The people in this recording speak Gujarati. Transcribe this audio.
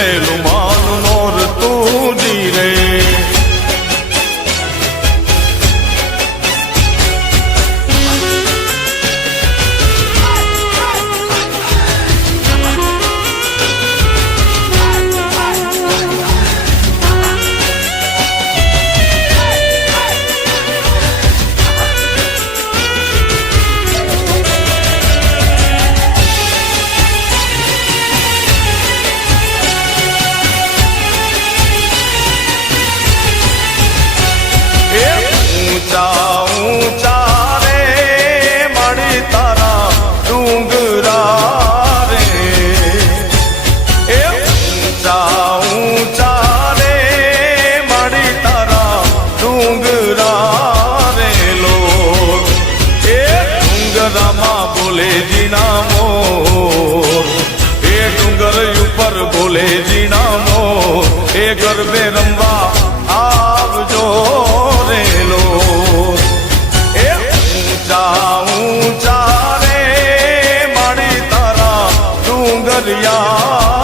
ઉતરેલું માનું નોર તું જી રે ઊંચા ઊંચા રે મળી તારા ડુંગરા રે ઊંચા ઊંચા રે મળી તારા ડુંગરા રે લો ડુંગરામાં બોલે જીના મોર ડુંગર ઉપર બોલે જીના મોર ગરબે રમવા આવજો રેલો ઊંચા ઊંચા રે મારી તારા ડુંગરિયા